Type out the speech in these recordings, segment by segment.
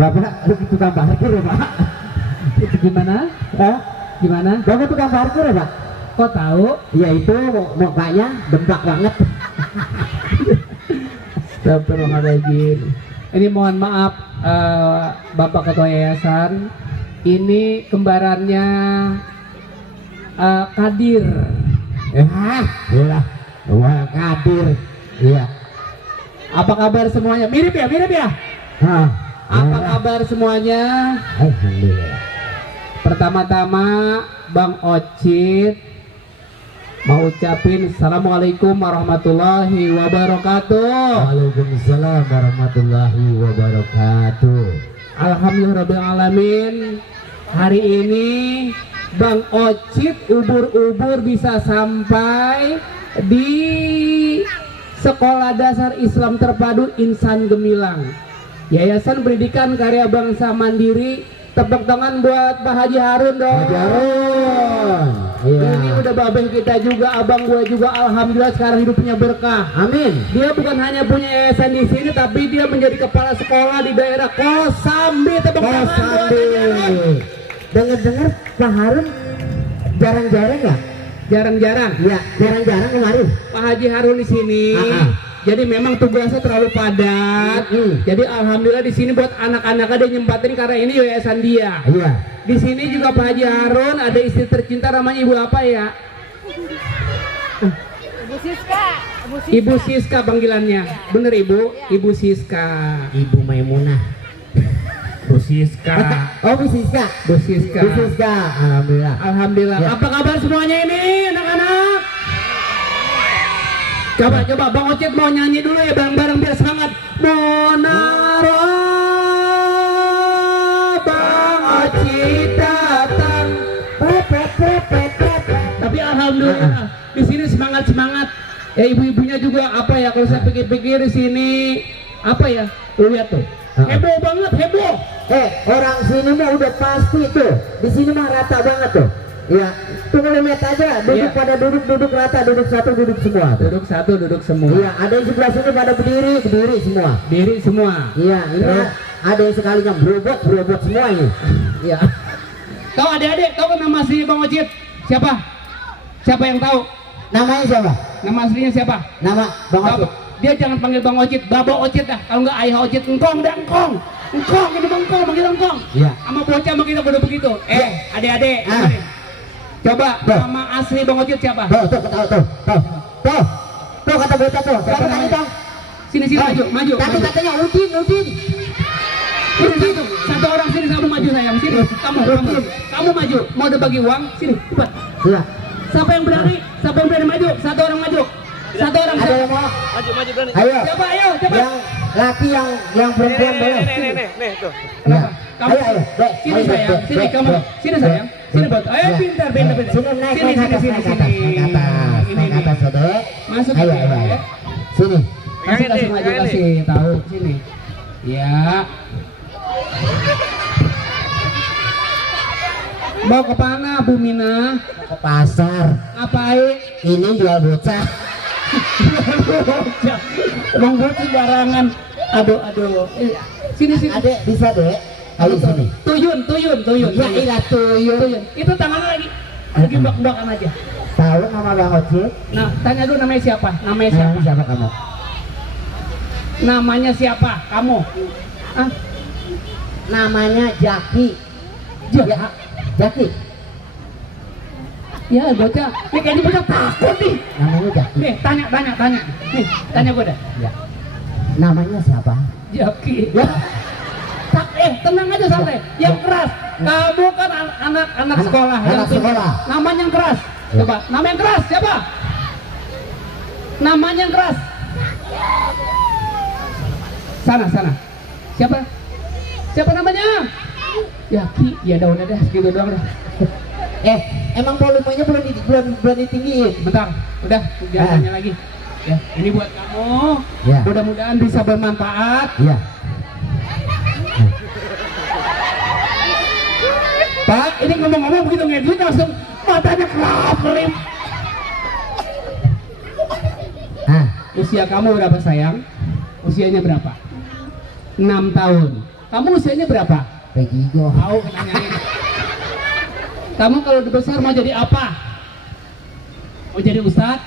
Bapak tukang parkir ya Pak? Itu gimana? Gimana? Bapak tukang parkir ya Pak? Kok tahu? Ya itu mukanya demplak banget. Astagfirullahaladzim. Ini mohon maaf Bapak Ketua Yayasan. Ini kembarannya Kadir. Iya. Wah, Kadir. Iya. Apa kabar semuanya? Mirip ya, mirip ya? Apa kabar semuanya? Alhamdulillah. Pertama-tama Bang Ocit mau ucapin Assalamualaikum warahmatullahi wabarakatuh. Waalaikumsalam warahmatullahi wabarakatuh. Alhamdulillahirrahmanirrahim. Hari ini Bang Ocit ubur-ubur bisa sampai di Sekolah Dasar Islam Terpadu Insan Gemilang, Yayasan Pendidikan Karya Bangsa Mandiri. Tepuk tangan buat Pak Haji Harun dong. Haji Harun. Iya. Ini udah babeh kita juga, abang gua juga. Alhamdulillah sekarang hidupnya berkah. Amin. Dia bukan hanya punya yayasan di sini, tapi dia menjadi kepala sekolah di daerah Kosambi. Tepuk tangan buat Haji Harun. Dengar-dengar Pak Harun jarang-jarang ya? Jarang-jarang. Iya, jarang-jarang kemarin. Pak Haji Harun di sini. Jadi memang tugasnya terlalu padat. Jadi alhamdulillah di sini buat anak-anak ada nyempatin karena ini yayasan dia. Iya. Di sini juga Pak Haji Harun ada istri tercinta, namanya Ibu apa ya? Ibu Siska. Ibu Siska panggilannya. Bener Ibu? Ibu Siska. Ibu Maimunah. Bu Siska. Oh, Bu Siska. Bu Siska. Bu Siska. Alhamdulillah. Alhamdulillah. Ya. Apa kabar semuanya ini anak-anak? Coba Bang Ocit mau nyanyi dulu ya bareng-bareng biar semangat. Monaro Bang Ocit datang. Tapi alhamdulillah di sini semangat. Ya ibu-ibunya juga apa ya, kalau saya pikir-pikir di sini apa ya? Lu lihat tuh. Heboh banget, heboh. Orang sini mah udah pasti tuh. Di sini mah rata banget tuh. Ya, tunggu lihat aja, duduk pada duduk rata, duduk satu, duduk semua. Duduk satu, duduk semua. Iya, ada yang sebelah sini pada berdiri semua. Diri semua. Iya, ini ada yang sekalinya berobot semua ini. Iya. Tahu adik-adik, tahu nama aslinya Bang Ocit? Siapa? Siapa yang tahu? Namanya siapa? Nama aslinya siapa? Nama Bang Ocit. Dia jangan panggil Bang Ocit, Baba Ocit dah. Kalau enggak Ayah Ocit, engkong dah engkong. Engkong, ini Bang Engkong, manggil engkong. Iya. Sama bocah sama kita udah begitu. Adik-adik, coba nama asli Bang Ocit siapa? Tuh, kata bocah tuh. Siapa tanya tuh? Sini maju. Tapi katanya Udin. Sini, satu orang sini, kamu maju sayang. Sini, kamu maju. Mau udah bagi uang? Sini, cepat. Iya. Siapa yang berani maju? Satu orang maju. Satu orang. Ada yang mau? Maju berani. Ayo. Coba, ayo, cepat. Yang laki yang perempuan boleh. Nih tuh. Ya. Kamu, Ayo. sini sayang, sini kamu, sini sayang, sini buat, ayo pintar. Sini naik ke atas. Ini Naik ke atas, Dek. masuk Ayo. ya. Sini. Kasih maju, kasih tahu sini. Ya. Mau ke mana Bu Mina? Mau ke pasar. Ngapain? Ini jual bocah. Bang Bocil barangan. Aduh. Sini. Adek bisa, Dek. Ayo sini. Tuyun. Ya ilah tuyul. Itu tangannya lagi bak-bakan aja. Tahu nama Bang Ocit? Nah, tanya dulu namanya siapa? Siapa kamu? Namanya siapa? Kamu? Ah, Namanya Jaki. Ya. Jaki. Ya, bocah. Nih kayaknya bocah takut nih. Namanya Jaki. Nih, tanya. Nih, tanya gue dah. Ya. Namanya siapa? Jaki. Ya. Tenang aja santai. Yang keras. Kamu kan anak sekolah. Anak sekolah. Namanya yang keras. Ya. Coba, nama yang keras siapa? Namanya yang keras. Sana. Siapa namanya? Jaki. Ya udah segitu doang dah. Emang volumenya belum ditinggiin. Bentar, udah jangan tanya lagi. Ya, ini buat kamu. Ya. Mudah-mudahan bisa bermanfaat. Iya. Pak, ini ngomong-ngomong begitu ngedit langsung matanya kelap-kelip. Usia kamu berapa sayang? Usianya berapa? 6 tahun. Kamu usianya berapa? Begigo. Tahu nanyain. Kamu kalau udah besar mau jadi apa? Mau jadi ustadz?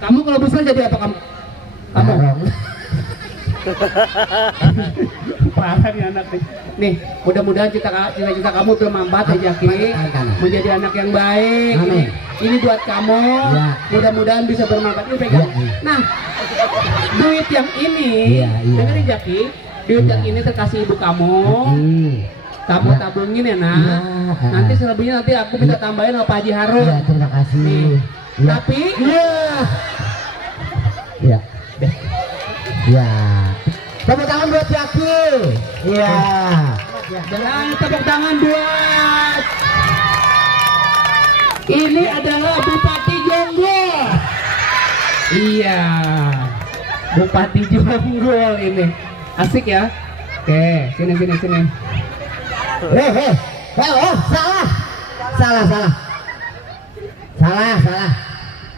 Kamu kalau besar jadi apa kamu? Kamu? Barong. Parah nih anak nih. Nih, mudah-mudahan cita-cita kamu bermanfaat ya Jaki, menjadi anak yang baik. Amin. Ini buat kamu. Ya. Mudah-mudahan bisa bermanfaat. Ini pegang. Ya. Nah, duit yang ini, Iya, iya. dengerin Jaki, duit yang Iya. ini terkasih ibu kamu. Kamu Ya. tabungin ya nak. Iya. Nanti selebihnya nanti aku bisa tambahin sama Pak Haji Harun. Ya, terima kasih. Nih. Ya. Tapi, Ya. Ya. Tepuk tangan buat Jaki. Iya. dan tepuk tangan buat ini adalah Bupati Jonggol. Iya, Bupati Jonggol ini asik ya. Oke, sini. Oh, salah.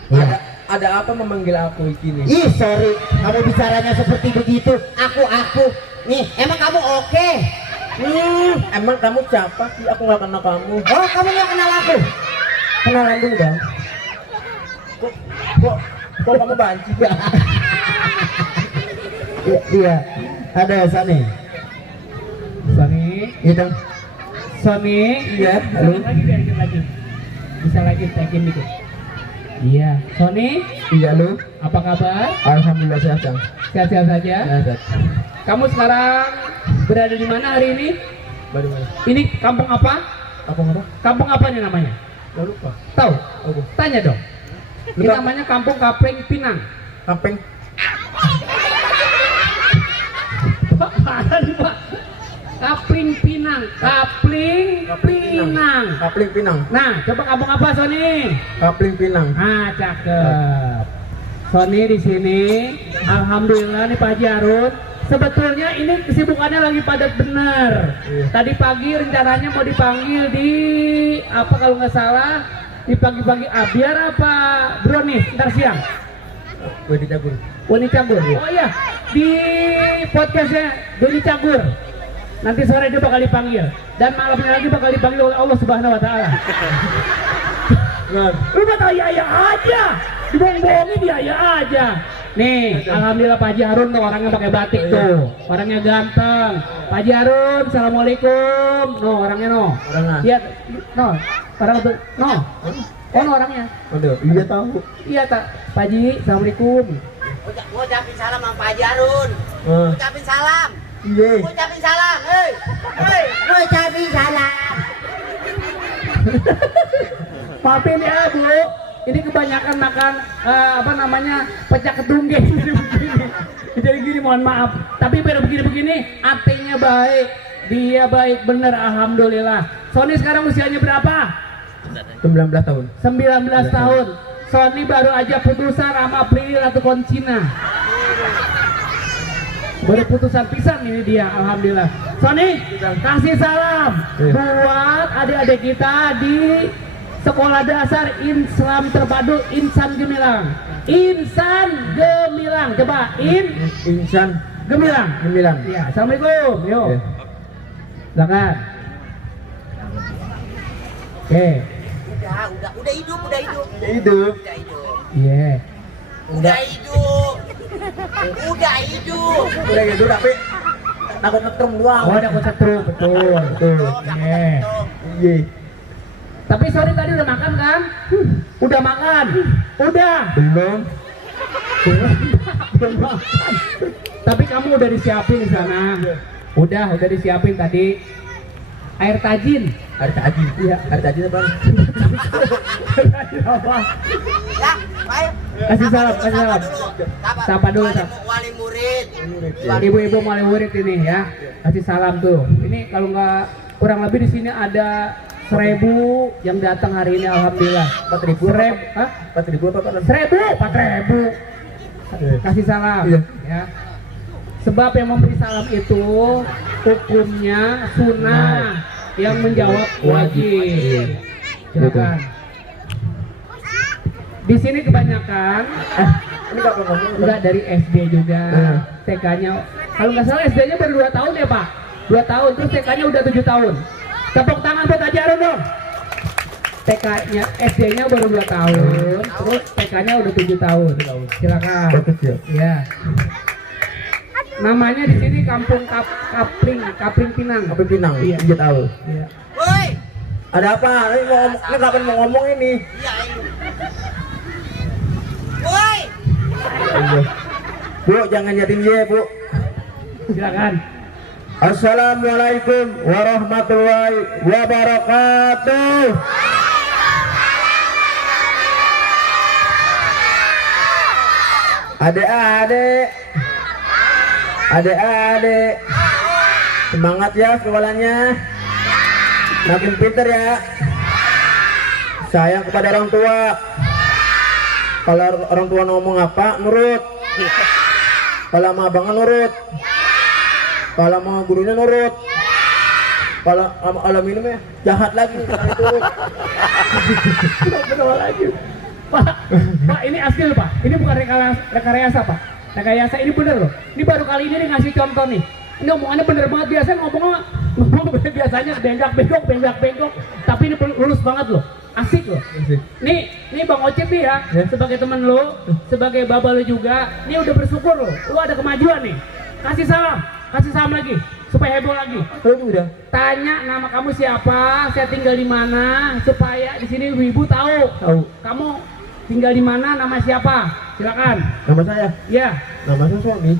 Ya. Ada apa memanggil aku ini? Ih, sorry, kamu bicaranya seperti begitu. Aku. Nih, emang kamu oke? Emang kamu siapa sih? Aku nggak kenal kamu. Oh, kamu nggak kenal aku? Kenalan dulu dong. Kok kamu banci? Iya, ada Sani. Sony, Iya dong. Sony, Iya, halo. Lagi. Bisa lagi tagin dikit. Iya, Sony, Iya lu. apa kabar? Alhamdulillah sehat Kang. Sehat-sehat saja. Sehat. Kamu sekarang berada di mana hari ini? Baru mana? Ini kampung apa? Apa apa? Kampung apa nih namanya? Gak lupa. Tahu? Apa? Tanya dong. Ini Lupa. namanya Kampung Kapling Pinang. Kapeng. Pak, mana nih Pak? Kapling Pinang. Kapling Pinang. Kapling Pinang. Nah, coba kampung apa Sony? Kapling Pinang. Ah, cakep. Sony di sini. Alhamdulillah nih Pak Haji Harun. Sebetulnya ini kesibukannya lagi padat bener. Iya. Tadi pagi rencananya mau dipanggil di apa kalau nggak salah di pagi-pagi biar apa brownies ntar siang. Gue di Jagur. Doni Cagur. Oh iya, di podcastnya Doni Cagur. Nanti sore dia bakal dipanggil dan malamnya lagi bakal dipanggil oleh Allah Subhanahu Wa Taala. Lu mah tahu ya aja, dibohong-bohongin ya aja. Nih, alhamdulillah Pak Haji Harun tuh orangnya pakai batik tuh, orangnya ganteng. Pak Haji Harun, assalamualaikum. No, orangnya no. Orangnya. Iya, no. Orang tuh, no. Oh, no orangnya. Aduh, iya tahu. Iya tak, Pak Haji, assalamualaikum. Ucapin salam sama Pak Haji Harun. Ucapin salam. Iya. Ucapin salam. Hei. Ucapin salam. Maafin ya Bu, ini kebanyakan makan apa namanya pecah kedungging jadi gini mohon maaf. Tapi biar begini-begini, hatinya baik, dia baik bener alhamdulillah. Sony sekarang usianya berapa? 19 tahun. 19 tahun. Sony baru aja putusan sama Prilly Ratu Concina. Baru putusan pisang ini dia, alhamdulillah. Sony, kasih salam buat adik-adik kita di Sekolah Dasar Islam Terpadu Insan Gemilang. Insan Gemilang, coba Insan Gemilang. Gemilang. Ya, assalamualaikum. Yuk, Iya. silakan. Oke, Udah hidup. Hidup. iya. Udah hidup. Udah hidup tapi takut ngetrum doang. Oh, ada setrum, betul, betul. Iya. Iya. Tapi sorry tadi udah makan kan? Udah makan? Udah. Belum. Belum makan. Tapi kamu udah disiapin di sana. Udah disiapin tadi. Air tajin. Ada tadi. Iya. Ada tadi apa? Apa? Ya, baik. Kasih salam, kasih salam. Sapa dulu, Sap. Wali murid. Ibu-ibu mulai murid ini ya. Kasih salam tuh. Ini kalau nggak kurang lebih di sini ada 1000 yang datang hari ini alhamdulillah. 4.000. 4.000 apa Pak? 4.000 kasih salam Iya. ya. Sebab yang memberi salam itu hukumnya sunnah, yang menjawab wajib. Silakan. Di sini kebanyakan Ini kapan ngomong? Enggak, dari SD juga. TK-nya kalau nggak salah SD-nya baru 2 tahun ya Pak. 2 tahun, terus TK-nya udah 7 tahun. Tepuk tangan buat Haji Harun dong. TK-nya, SD-nya baru 2 tahun, terus TK-nya udah 7 tahun. Silakan. Ya. Namanya di sini Kampung Kapling Pinang. Kapling Pinang. Iya. Iya tahu. Iya. Woi. Ada apa? Ini kapan mau ngomong ini? Iya ini. Woi. Bu, jangan nyatin dia, Bu. Silakan. Assalamualaikum warahmatullahi wabarakatuh. Adik-adik, semangat ya sekolahnya, makin pinter ya. Sayang kepada orang tua. Kalau orang tua ngomong apa, nurut. Kalau sama abangan nurut. Kalau mau gurunya nurut. Kalau sama minumnya jahat lagi. Betul lagi. Pak, ini asli loh Pak. Ini bukan rekayasa Pak. Rekayasa ini bener loh. Ini baru kali ini nih ngasih contoh nih. Ini omongannya bener banget. Biasanya ngomong biasanya bengkok. Tapi ini lurus banget loh. Asik loh. Nih Bang Ocit nih ya, sebagai temen lo, sebagai baba lo juga. Ini udah bersyukur lo. Lo ada kemajuan nih. Kasih salam lagi supaya heboh lagi. Udah. Tanya nama kamu siapa, saya tinggal di mana, supaya di sini ibu tahu. Kamu tinggal di mana, nama siapa? Silakan. Nama saya? Iya. Nama saya Sony.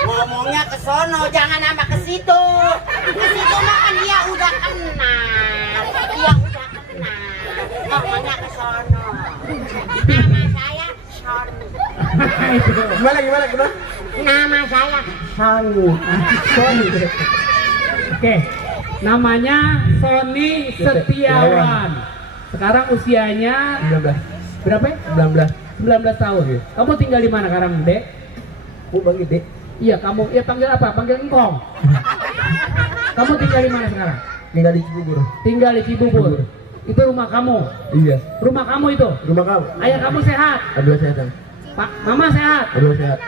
Ngomongnya ke sono, jangan nama ke situ. Ke situ mah kan dia udah kenal. Ngomongnya ke sono. Nama saya Sony. Gimana? Nama saya Sony. Oke. Namanya Sony Setiawan. Sekarang usianya 19. berapa ya? 19 tahun. Kamu tinggal di mana sekarang, Dek? Bu Bang Gede. Iya, kamu. Ya panggil apa? Panggil engkong. Kamu tinggal di mana sekarang? Tinggal di Cibubur. Tinggal di Cibubur. Itu rumah kamu. Iya. Rumah kamu itu. Rumah kamu? Ayah kamu sehat. Aduh sehat. Pak, mama sehat. Aduh sehat.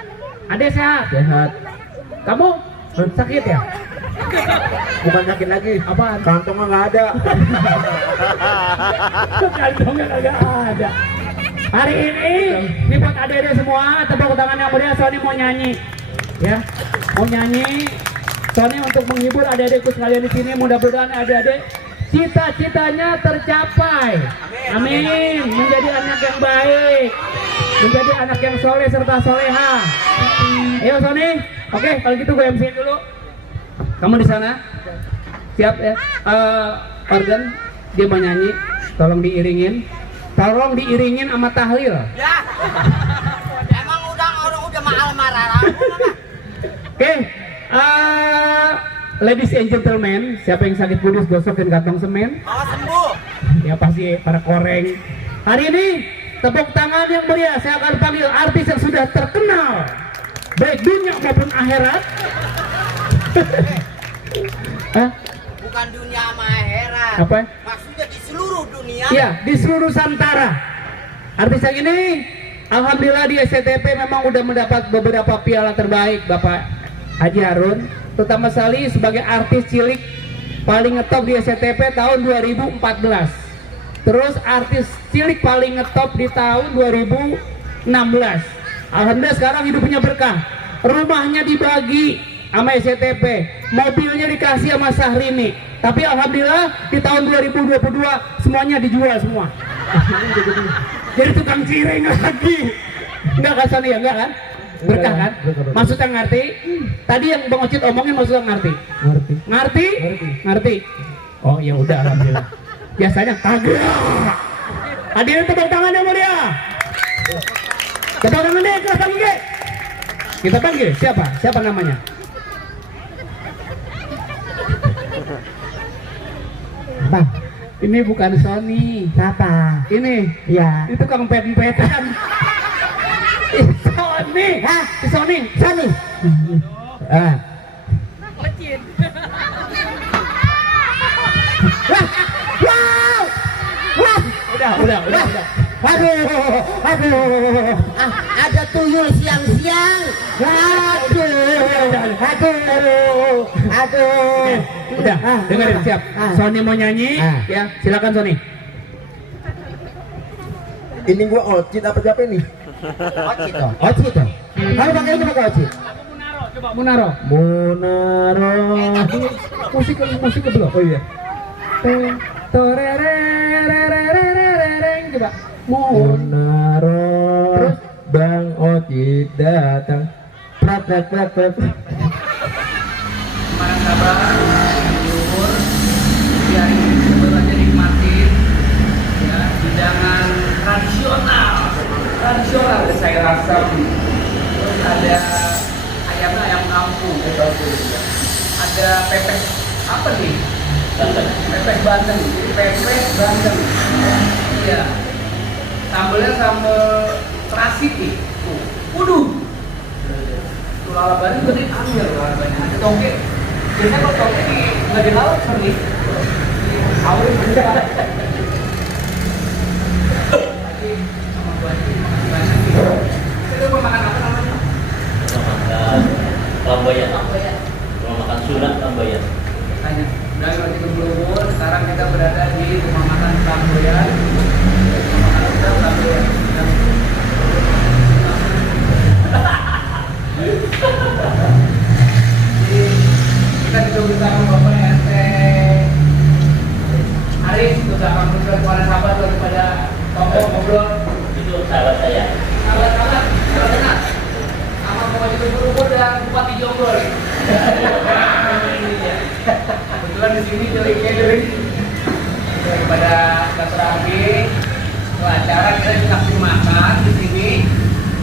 Adek sehat. Sehat. Kamu sakit ya? Bukan sakit lagi. Apaan? Kantongnya nggak ada. Kantongnya kagak ada. Hari ini buat adik-adik semua, tepuk tangan yang meriah. Sony mau nyanyi, ya, mau nyanyi. Sony untuk menghibur adik-adikku sekalian di sini. Mudah-mudahan adik-adik cita-citanya tercapai. Amin. Menjadi anak yang baik, menjadi anak yang soleh serta soleha. Ayo Sony. Oke, kalau gitu gue MC dulu. Kamu di sana, siap ya? Organ dia mau nyanyi, tolong diiringin. Tolong diiringin sama tahlil. Ya. Emang orang udah mahal marah. Oke. Ladies and gentlemen, siapa yang sakit kudus gosokin kantong semen? Oh sembuh. Ya pasti para koreng. Hari ini tepuk tangan yang meriah. Saya akan panggil artis yang sudah terkenal baik dunia maupun akhirat. Hah? Bukan dunia sama akhirat. Apa? Maksudnya di seluruh dunia. Ya, di seluruh Nusantara. Artis yang ini, alhamdulillah di SCTV memang udah mendapat beberapa piala terbaik, Bapak Haji Harun. Terutama sekali sebagai artis cilik paling ngetop di SCTV tahun 2014. Terus artis cilik paling ngetop di tahun 2016. Alhamdulillah sekarang hidupnya berkah. Rumahnya dibagi sama SCTV, mobilnya dikasih sama Syahrini. Tapi alhamdulillah di tahun 2022 semuanya dijual semua. Jadi tukang cireng lagi. Enggak kan Sony ya, enggak kan? Berkah kan? Maksudnya ngerti? Tadi yang Bang Ocit omongin maksudnya ngerti? Ngerti? Oh ya udah alhamdulillah. Biasanya kagak. Hadirin tepuk tangan yang mulia. Tepuk tangan deh, kita panggil. Kita panggil siapa? Siapa namanya? Bang, ini bukan Sony. Siapa? Ini. Ya. Itu tukang pet-petan. Sony. Hah? Sony. Ah. Wow. Udah. Aduh. Ah, ada tuyul siang-siang. Aduh. Udah, dengerin siap. Sony mau nyanyi, ya silakan Sony. Ini gua ocit apa siapa ini? Ocit toh. Kalau pakai ini pakai ocit. Coba Munaro. Musik ke belum? Oh iya. Torerererererereng coba. Munaro, Bang Ocit datang. Prat. Mana kabar? Luhur. Di hari ini coba aja nikmatin ya hidangan tradisional ada sayur asam, terus ada ayam kampung, ada pepes apa nih? Pepes Bandeng, iya. Sambelnya sambel terasi nih. Waduh. Tuh lalabannya gede ambil lalabannya. Ada toge. Biasanya kalau toge nggak di laut seperti awet juga. Lagi sama buahnya makan banyak. Itu mau makan apa namanya? Makan lambayan. Kalau makan sunat lambayan. Tanya. Dari waktu ke Bluebur, sekarang kita berada di rumah makan Kamboyan. Rumah makan kita Kamboyan. Jadi kita ditunggu sama Bapak RT Arif, bersama kepada sahabat daripada toko ngobrol. Itu sahabat saya. Sahabat benar. Sama Bapak itu Bluebur dan Bupati Jonggol. Kebetulan di sini dari catering daripada silaturahmi setelah acara kita dikasih makan di sini.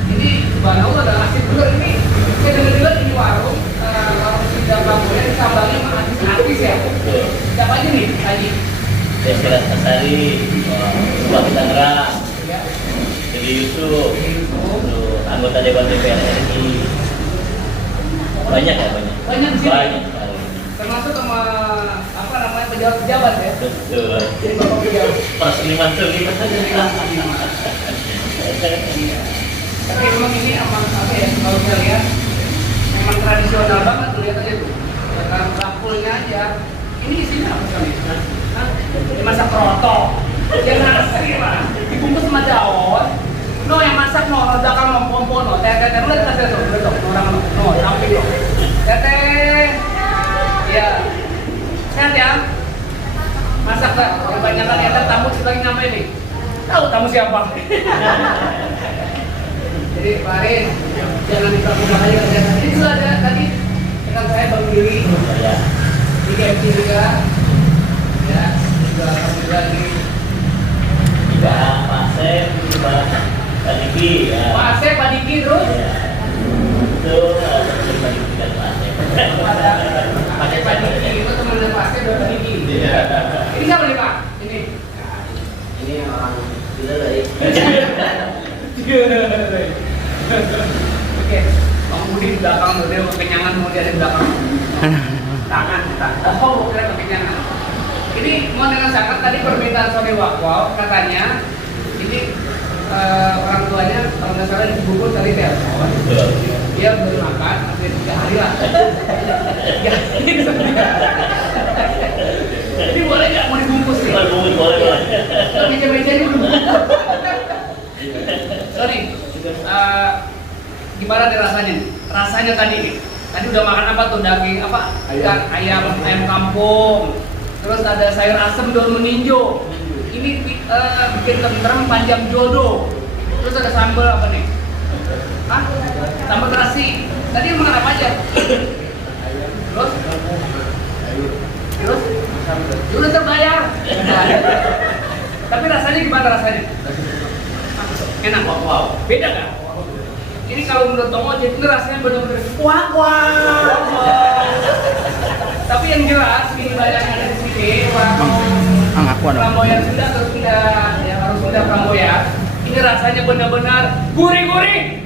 Ini subhanallah ada nasi bener ini. Saya dengar ini warung sidang Kamboyan disambangi sama artis ya. Siapa aja nih Haji? Desirat Asari, Bupati Tangerang, Ya. Jadi Yusuf, anggota Dewan DPR RI. Banyak ya banyak. Banyak di sini. Banyak sekali. Termasuk sama apa namanya pejabat-pejabat ya. Betul. Jadi bapak pejabat. Para seniman Tapi memang ini emang apa ya, kalau kita lihat memang tradisional banget tuh, lihat aja tuh karena rampulnya aja. Ini isinya apa sih? Dimasak roto ya nasi lah, dibungkus sama daun. No yang masak no, belakang no, pompon no, teteh lihat kasih tuh, lihat tuh orang no, samping no, teteh, ya, sehat ya, masak lah. Kebanyakan ya tamu lagi nyampe nih, tahu tamu siapa? Jadi Pak Aris, jangan dipermudah aja kerjaan. Ini juga ada tadi rekan saya Bang Billy di KMC juga, ya juga alhamdulillah di juga Pak Sep, juga Pak Diki ya. Pak Asep, Pak Diki terus. Ya. Itu Pak Diki dan Pak Sep. Pakai Pak Diki itu teman dari Pak Asep dan Pak Diki. Ini siapa nih Pak? Ini. Ini orang gila dari. Oke, Bang Budi di belakang, dia kekenyangan mau dia di belakang. Tangan. Oh, kira kekenyangan. Ini mau dengan sangat tadi permintaan Sony Wakwau katanya ini orang tuanya kalau nggak salah di Bogor tadi telepon. Dia belum makan, hampir 3 hari lah. Ini boleh nggak mau dibungkus nih? Boleh. Meja-meja ini belum. Sorry, gimana nih rasanya? Rasanya tadi nih. Tadi udah makan apa tuh, daging apa? Ayam kampung. Terus ada sayur asem daun meninjo. Ini bikin tentrem panjang jodoh. Terus ada sambal apa nih? Hah? Sambal terasi. Tadi makan apa aja? Terus? Udah terbayar. Tapi rasanya gimana rasanya? Enak, wow. Beda nggak? Ini kalau menurut Bang Ocit ini rasanya benar-benar wah. Tapi yang jelas ini banyak yang ada di sini Pramboyan Sunda atau Sunda ya harus Sunda Pramboyan. Ini rasanya benar-benar gurih-gurih.